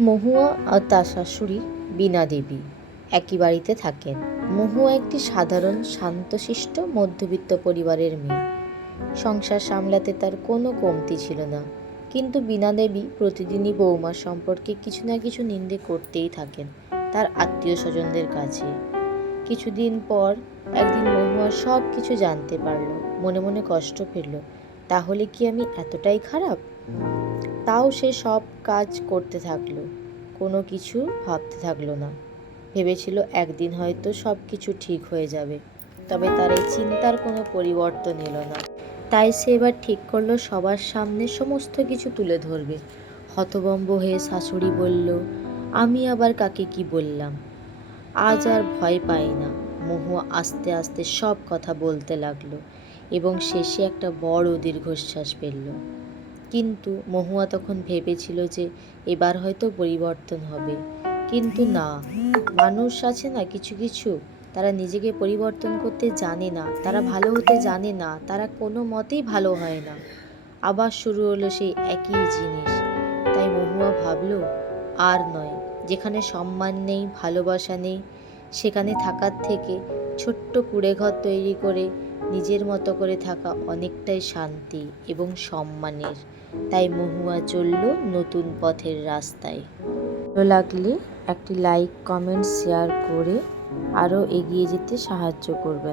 মহুয়া আর তার শাশুড়ি বীণা দেবী একই বাড়িতে থাকেন। মহুয়া একটি সাধারণ শান্তশিষ্ট মধ্যবিত্ত পরিবারের মেয়ে। সংসার সামলাতে তার কোনো কমতি ছিল না, কিন্তু বীণা দেবী প্রতিদিনই বৌমার সম্পর্কে কিছু না কিছু নিন্দে করতেই থাকেন তার আত্মীয় স্বজনদের কাছে। কিছুদিন পর একদিন মহুয়া সব কিছু জানতে পারলো, মনে মনে কষ্ট পেল। তাহলে কি আমি এতটাই খারাপ? তাও সে সব কাজ করতে থাকলো, কোনো কিছু ভাবতে থাকলো না। ভেবেছিল একদিন হয়তো সব কিছু ঠিক হয়ে যাবে, তবে তার এই চিন্তার কোনো পরিবর্তন এলো না। তাই সে এবার ঠিক করলো সবার সামনে সমস্ত কিছু তুলে ধরবে। হতভম্ব হয়ে শাশুড়ি বলল, আমি আবার কাকে কি বললাম? আজ আর ভয় পাই না। মহুয়া আস্তে আস্তে সব কথা বলতে লাগলো এবং শেষে একটা বড় দীর্ঘশ্বাস ফেলল। কিন্তু মহুয়া তখন ভেবেছিল যে এবার হয়তো পরিবর্তন হবে, কিন্তু না। মানুষ আছে না কিছু কিছু, তারা নিজেকে পরিবর্তন করতে জানে না, তারা ভালো হতে জানে না, তারা কোনো মতেই ভালো হয় না। আবার শুরু হলো সেই একই জিনিস। তাই মহুয়া ভাবল, আর নয়, যেখানে সম্মান নেই, ভালোবাসা নেই, সেখানে থাকার থেকে ছোট্ট কুঁড়েঘর তৈরি করে নিজের মতো করে থাকা অনেকটাই শান্তি এবং সম্মানের। তাই মহুয়া চলল নতুন পথের রাস্তায়। ভালো লাগলে একটি লাইক, কমেন্ট, শেয়ার করে আরও এগিয়ে যেতে সাহায্য করবে।